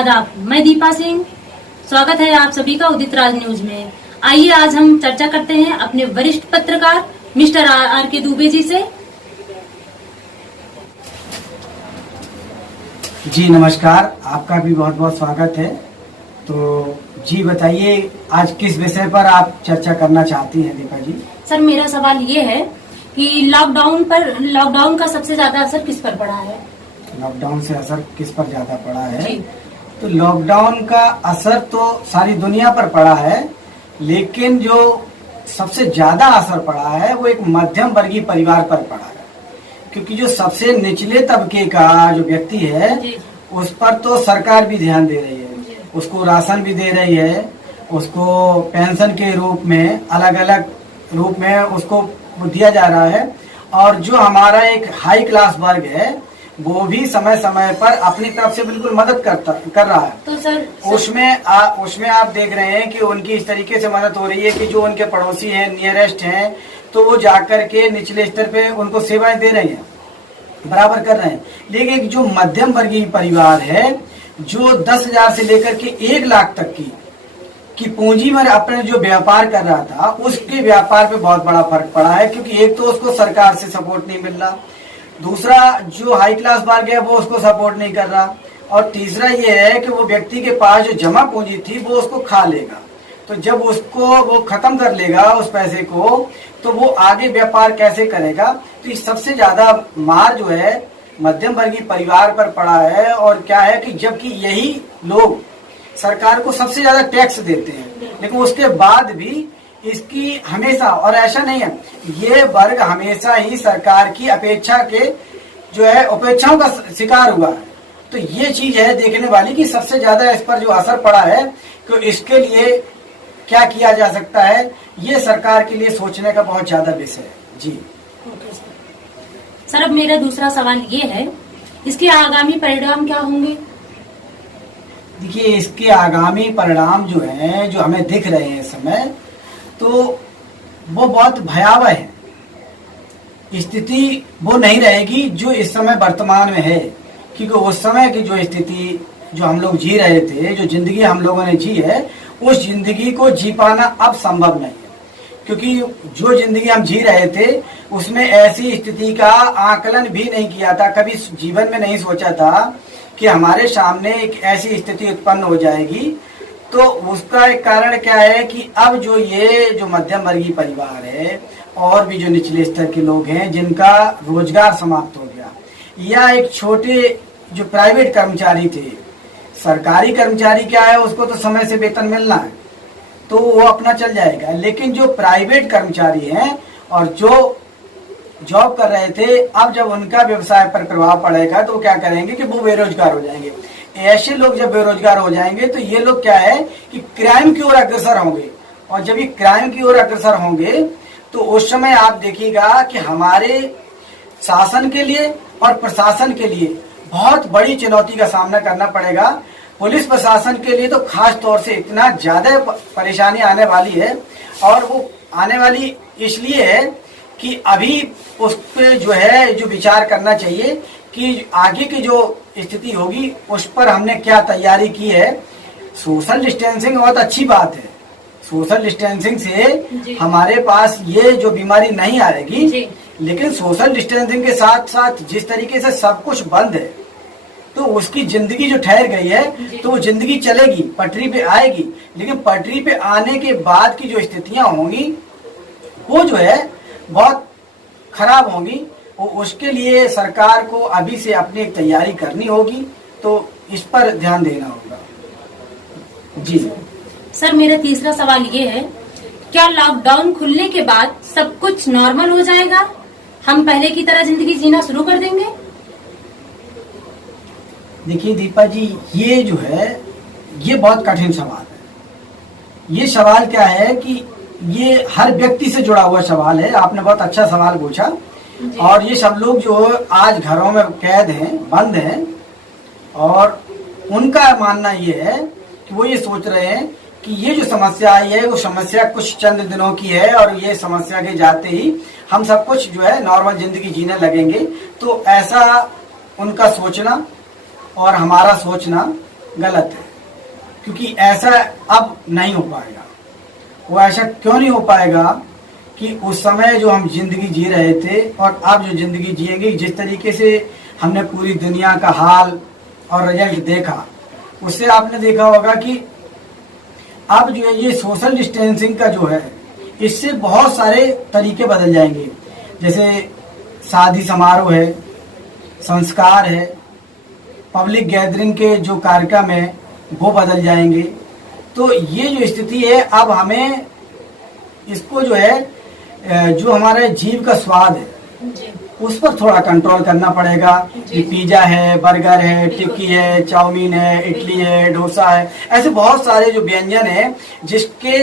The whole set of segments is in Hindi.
आदाब, मैं दीपा सिंह। स्वागत है आप सभी का उदित राज न्यूज में। आइए आज हम चर्चा करते हैं अपने वरिष्ठ पत्रकार मिस्टर आर के दुबे जी से। जी नमस्कार, आपका भी बहुत बहुत स्वागत है। तो जी बताइए, आज किस विषय पर आप चर्चा करना चाहती हैं दीपा जी? सर, मेरा सवाल ये है कि लॉकडाउन का सबसे ज्यादा असर किस पर पड़ा है? लॉकडाउन से असर किस पर ज्यादा पड़ा है? जी। तो लॉकडाउन का असर तो सारी दुनिया पर पड़ा है, लेकिन जो सबसे ज्यादा असर पड़ा है वो एक मध्यम वर्गीय परिवार पर पड़ा है। क्योंकि जो सबसे निचले तबके का जो व्यक्ति है उस पर तो सरकार भी ध्यान दे रही है, उसको राशन भी दे रही है, उसको पेंशन के रूप में अलग अलग रूप में उसको दिया जा रहा है। और जो हमारा एक हाई क्लास वर्ग है वो भी समय समय पर अपनी तरफ से बिल्कुल मदद कर रहा है। तो सर उसमें आप देख रहे हैं कि उनकी इस तरीके से मदद हो रही है कि जो उनके पड़ोसी हैं, नियरेस्ट हैं, तो वो जाकर के निचले स्तर पे उनको सेवाएं दे रहे हैं, बराबर कर रहे हैं। लेकिन जो मध्यम वर्गीय परिवार है, जो 10,000 से लेकर के 1 लाख तक की पूंजी में अपने जो व्यापार कर रहा था, उसके व्यापार पे बहुत बड़ा फर्क पड़ा है। क्योंकि एक तो उसको सरकार से सपोर्ट नहीं मिल रहा, दूसरा जो हाई क्लास वर्ग है वो उसको सपोर्ट नहीं कर रहा, और तीसरा ये है कि वो व्यक्ति के पास जो जमा पूंजी थी वो उसको खा लेगा। तो जब उसको वो खत्म कर लेगा उस पैसे को, तो वो आगे व्यापार कैसे करेगा? तो इस सबसे ज्यादा मार जो है मध्यम वर्गीय परिवार पर पड़ा है। और क्या है कि जबकि यही लोग सरकार को सबसे ज्यादा टैक्स देते हैं, लेकिन उसके बाद भी इसकी हमेशा, और ऐसा नहीं है, ये वर्ग हमेशा ही सरकार की अपेक्षा के जो है उपेक्षाओं का शिकार हुआ है। तो ये चीज है देखने वाली कि सबसे ज्यादा इस पर जो असर पड़ा है, कि इसके लिए क्या किया जा सकता है, ये सरकार के लिए सोचने का बहुत ज्यादा विषय है। जी सर, अब मेरा दूसरा सवाल ये है, इसके आगामी परिणाम क्या होंगे? देखिए, इसके आगामी परिणाम जो हैं, जो हमें दिख रहे हैं इस समय, तो वो बहुत भयावह है। स्थिति वो नहीं रहेगी जो इस समय वर्तमान में है। क्योंकि उस समय की जो स्थिति जो हम लोग जी रहे थे, जो जिंदगी हम लोगों ने जी है, उस जिंदगी को जी पाना अब संभव नहीं है। क्योंकि जो जिंदगी हम जी रहे थे उसमें ऐसी स्थिति का आकलन भी नहीं किया था, कभी जीवन में नहीं सोचा था कि हमारे सामने एक ऐसी स्थिति उत्पन्न हो जाएगी। तो उसका एक कारण क्या है कि अब जो मध्यम वर्गीय परिवार है और भी जो निचले स्तर के लोग हैं जिनका रोजगार समाप्त हो गया, या एक छोटे जो प्राइवेट कर्मचारी थे, सरकारी कर्मचारी क्या है, उसको तो समय से वेतन मिलना है तो वो अपना चल जाएगा। लेकिन जो प्राइवेट कर्मचारी हैं और जो जॉब कर रहे थे, अब जब उनका व्यवसाय पर प्रभाव पड़ेगा तो वो क्या करेंगे कि वो बेरोजगार हो जाएंगे। ऐसे लोग जब बेरोजगार हो जाएंगे तो ये लोग क्या है कि क्राइम की ओर अग्रसर होंगे, और जब ये क्राइम की ओर अग्रसर होंगे तो उस समय आप देखिएगा कि हमारे शासन के लिए और प्रशासन के लिए बहुत बड़ी चुनौती का सामना करना पड़ेगा। पुलिस प्रशासन के लिए तो खास तौर से इतना ज्यादा परेशानी आने वाली है, और वो आने वाली इसलिए है कि अभी उस पर जो है जो विचार करना चाहिए कि आगे की जो स्थिति होगी उस पर हमने क्या तैयारी की है। सोशल डिस्टेंसिंग बहुत अच्छी बात है, सोशल डिस्टेंसिंग से हमारे पास ये जो बीमारी नहीं आएगी, लेकिन सोशल डिस्टेंसिंग के साथ साथ जिस तरीके से सब कुछ बंद है तो उसकी जिंदगी जो ठहर गई है, तो वो जिंदगी चलेगी, पटरी पे आएगी, लेकिन पटरी पे आने के बाद की जो स्थितियां होंगी वो जो है बहुत खराब होंगी। उसके लिए सरकार को अभी से अपनी एक तैयारी करनी होगी, तो इस पर ध्यान देना होगा। जी सर, मेरा तीसरा सवाल ये है, क्या लॉकडाउन खुलने के बाद सब कुछ नॉर्मल हो जाएगा? हम पहले की तरह जिंदगी जीना शुरू कर देंगे? देखिए दीपा जी, ये जो है ये बहुत कठिन सवाल है। ये सवाल क्या है कि ये हर व्यक्ति से जुड़ा हुआ सवाल है। आपने बहुत अच्छा सवाल पूछा। और ये सब लोग जो आज घरों में कैद हैं, बंद हैं, और उनका मानना ये है कि वो ये सोच रहे हैं कि ये जो समस्या आई है वो समस्या कुछ चंद दिनों की है, और ये समस्या के जाते ही हम सब कुछ जो है नॉर्मल जिंदगी जीने लगेंगे। तो ऐसा उनका सोचना और हमारा सोचना गलत है, क्योंकि ऐसा अब नहीं हो पाएगा। वो ऐसा क्यों नहीं हो पाएगा कि उस समय जो हम जिंदगी जी रहे थे और अब जो जिंदगी जिएंगे, जिस तरीके से हमने पूरी दुनिया का हाल और रिजल्ट देखा, उससे आपने देखा होगा कि अब जो है ये सोशल डिस्टेंसिंग का जो है, इससे बहुत सारे तरीके बदल जाएंगे। जैसे शादी समारोह है, संस्कार है, पब्लिक गैदरिंग के जो कार्यक्रम है वो बदल जाएंगे। तो ये जो स्थिति है, अब हमें इसको जो है जो हमारे जीव का स्वाद है जी उस पर थोड़ा कंट्रोल करना पड़ेगा। कि पिज्जा है, बर्गर है, टिक्की है, चाउमीन है, इडली है, डोसा है, ऐसे बहुत सारे जो व्यंजन है जिसके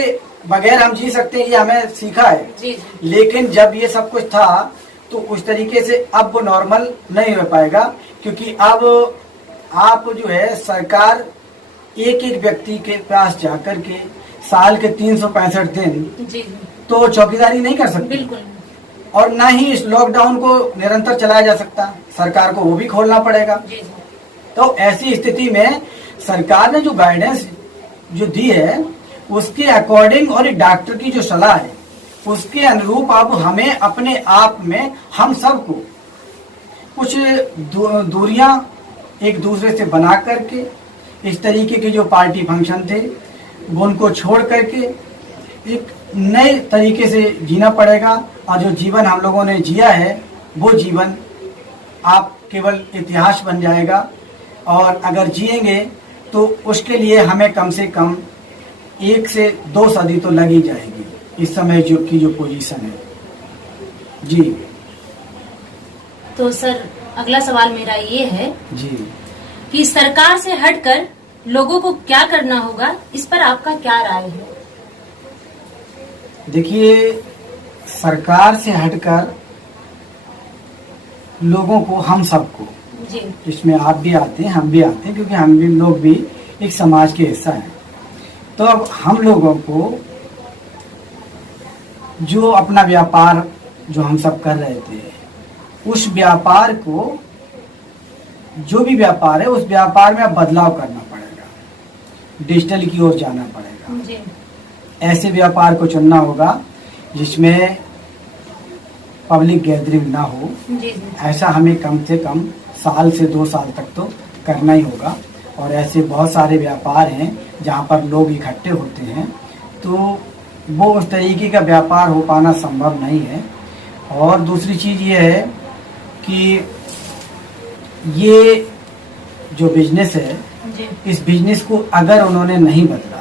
बगैर हम जी सकते हैं, ये हमें सीखा है। जी लेकिन जब ये सब कुछ था तो उस तरीके से अब वो नॉर्मल नहीं हो पाएगा, क्योंकि अब आप जो है सरकार एक एक व्यक्ति के पास जाकर के साल के 365 दिन जी तो चौकीदारी नहीं कर सकती, बिल्कुल और ना ही इस लॉकडाउन को निरंतर चलाया जा सकता। सरकार को वो भी खोलना पड़ेगा। जी जी तो ऐसी स्थिति में सरकार ने जो गाइडेंस जो दी है उसके अकॉर्डिंग और डॉक्टर की जो सलाह है उसके अनुरूप अब हमें अपने आप में हम सबको कुछ दूरियां एक दूसरे से बना करके, इस तरीके के जो पार्टी फंक्शन थे वो उनको छोड़ करके एक नए तरीके से जीना पड़ेगा। और जो जीवन हम लोगों ने जिया है वो जीवन आप केवल इतिहास बन जाएगा, और अगर जिएंगे तो उसके लिए हमें कम से कम 1 से 2 सदी तो लग ही जाएगी इस समय जो पोजीशन है। जी तो सर अगला सवाल मेरा ये है जी कि सरकार से हटकर लोगों को क्या करना होगा, इस पर आपका क्या राय है? देखिए, सरकार से हटकर लोगों को, हम सबको, जी इसमें आप भी आते हैं, हम भी आते हैं, क्योंकि हम भी लोग भी एक समाज के हिस्सा हैं। तो अब हम लोगों को जो अपना व्यापार जो हम सब कर रहे थे, उस व्यापार को, जो भी व्यापार है उस व्यापार में अब बदलाव करना पड़ेगा, डिजिटल की ओर जाना पड़ेगा। जी ऐसे व्यापार को चुनना होगा जिसमें पब्लिक गैदरिंग ना हो। जी जी ऐसा हमें कम से कम साल से 2 साल तक तो करना ही होगा। और ऐसे बहुत सारे व्यापार हैं जहाँ पर लोग इकट्ठे होते हैं, तो वो उस तरीके का व्यापार हो पाना संभव नहीं है। और दूसरी चीज़ ये है कि ये जो बिजनेस है, जी इस बिजनेस को अगर उन्होंने नहीं बदला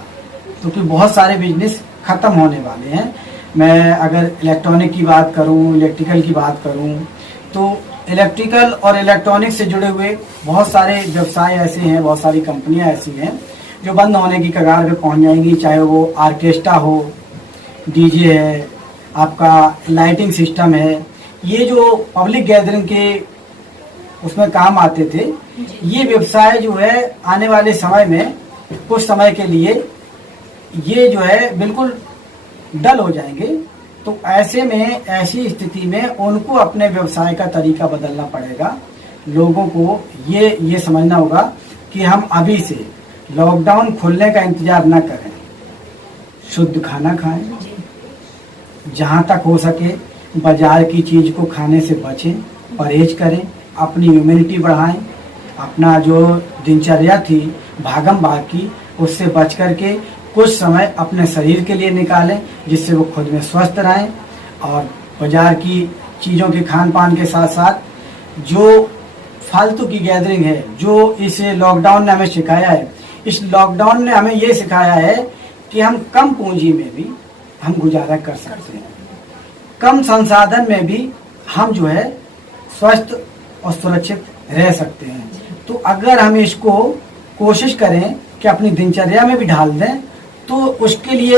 तो कि बहुत सारे बिजनेस खत्म होने वाले हैं। मैं अगर इलेक्ट्रॉनिक की बात करूं, इलेक्ट्रिकल की बात करूं, तो इलेक्ट्रिकल और इलेक्ट्रॉनिक से जुड़े हुए बहुत सारे व्यवसाय ऐसे हैं, बहुत सारी कंपनियां ऐसी हैं जो बंद होने की कगार पे पहुंच जाएंगी। चाहे वो ऑर्केस्ट्रा हो, डीजे है, आपका लाइटिंग सिस्टम है, ये जो पब्लिक गैदरिंग के उसमें काम आते थे, ये व्यवसाय जो है आने वाले समय में कुछ समय के लिए ये जो है बिल्कुल डल हो जाएंगे। तो ऐसे में, ऐसी स्थिति में उनको अपने व्यवसाय का तरीका बदलना पड़ेगा। लोगों को ये समझना होगा कि हम अभी से लॉकडाउन खुलने का इंतजार न करें, शुद्ध खाना खाएं, जी जहां तक हो सके बाजार की चीज को खाने से बचें, परहेज करें, अपनी इम्यूनिटी बढ़ाएं, अपना जो दिनचर्या थी भागम भाग की उससे बच करके कुछ समय अपने शरीर के लिए निकालें, जिससे वो खुद में स्वस्थ रहें। और बाजार की चीज़ों के खान पान के साथ साथ जो फालतू की गैदरिंग है, जो इस लॉकडाउन ने हमें सिखाया है, इस लॉकडाउन ने हमें ये सिखाया है कि हम कम पूंजी में भी हम गुजारा कर सकते हैं, कम संसाधन में भी हम जो है स्वस्थ और सुरक्षित रह सकते हैं। तो अगर हम इसको कोशिश करें कि अपनी दिनचर्या में भी ढाल दें तो उसके लिए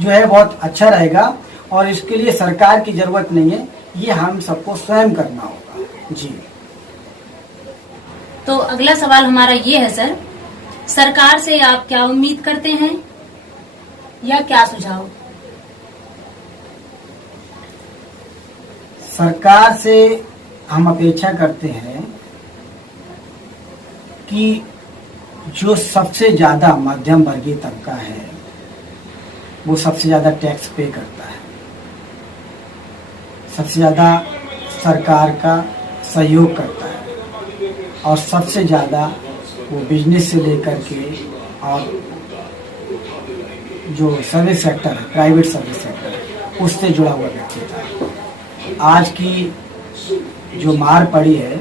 जो है बहुत अच्छा रहेगा। और इसके लिए सरकार की जरूरत नहीं है, ये हम सबको स्वयं करना होगा। जी तो अगला सवाल हमारा ये है सर, सरकार से आप क्या उम्मीद करते हैं या क्या सुझाव? सरकार से हम अपेक्षा करते हैं कि जो सबसे ज्यादा मध्यम वर्गीय तबका है वो सबसे ज्यादा टैक्स पे करता है, सबसे ज्यादा सरकार का सहयोग करता है और सबसे ज़्यादा वो बिजनेस से लेकर के और जो सर्विस सेक्टर है, प्राइवेट सर्विस सेक्टर है, उससे जुड़ा हुआ व्यक्ति था। आज की जो मार पड़ी है,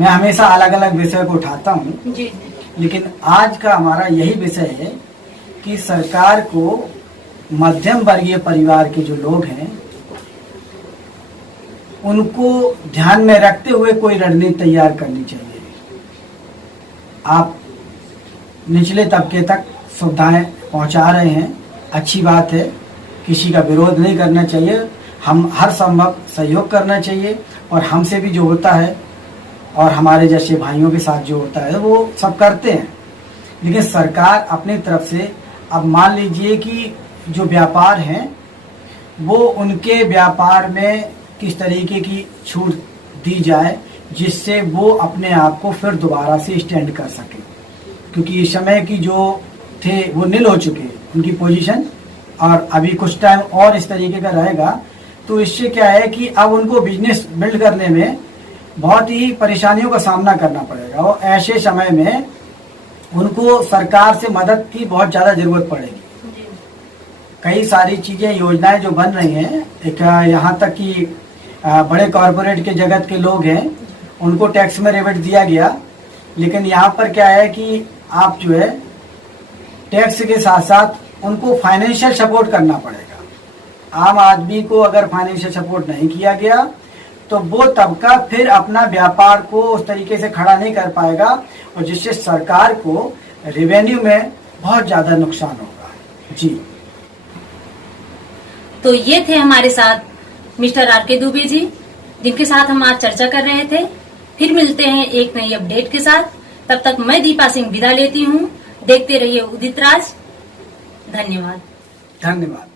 मैं हमेशा अलग अलग विषय को उठाता हूँ, लेकिन आज का हमारा यही विषय है कि सरकार को मध्यम वर्गीय परिवार के जो लोग हैं उनको ध्यान में रखते हुए कोई रणनीति तैयार करनी चाहिए। आप निचले तबके तक सुविधाएं पहुंचा रहे हैं, अच्छी बात है, किसी का विरोध नहीं करना चाहिए, हम हर संभव सहयोग करना चाहिए और हमसे भी जो होता है और हमारे जैसे भाइयों के साथ जो होता है वो सब करते हैं। लेकिन सरकार अपनी तरफ से, अब मान लीजिए कि जो व्यापार हैं वो उनके व्यापार में किस तरीके की छूट दी जाए जिससे वो अपने आप को फिर दोबारा से स्टैंड कर सके, क्योंकि इस समय की जो थे वो नील हो चुके उनकी पोजीशन, और अभी कुछ टाइम और इस तरीके का रहेगा तो इससे क्या है कि अब उनको बिजनेस बिल्ड करने में बहुत ही परेशानियों का सामना करना पड़ेगा और ऐसे समय में उनको सरकार से मदद की बहुत ज़्यादा ज़रूरत पड़ेगी। कई सारी चीज़ें, योजनाएं जो बन रही हैं, एक यहाँ तक कि बड़े कॉरपोरेट के जगत के लोग हैं उनको टैक्स में रिबेट दिया गया, लेकिन यहाँ पर क्या है कि आप जो है टैक्स के साथ साथ उनको फाइनेंशियल सपोर्ट करना पड़ेगा। आम आदमी को अगर फाइनेंशियल सपोर्ट नहीं किया गया तो वो तबका फिर अपना व्यापार को उस तरीके से खड़ा नहीं कर पाएगा और जिससे सरकार को रेवेन्यू में बहुत ज्यादा नुकसान होगा। जी, तो ये थे हमारे साथ मिस्टर आर.के. दुबे जी, जिनके साथ हम आज चर्चा कर रहे थे। फिर मिलते हैं एक नई अपडेट के साथ। तब तक मैं दीपा सिंह विदा लेती हूँ। देखते रहिए उदित राज। धन्यवाद। धन्यवाद।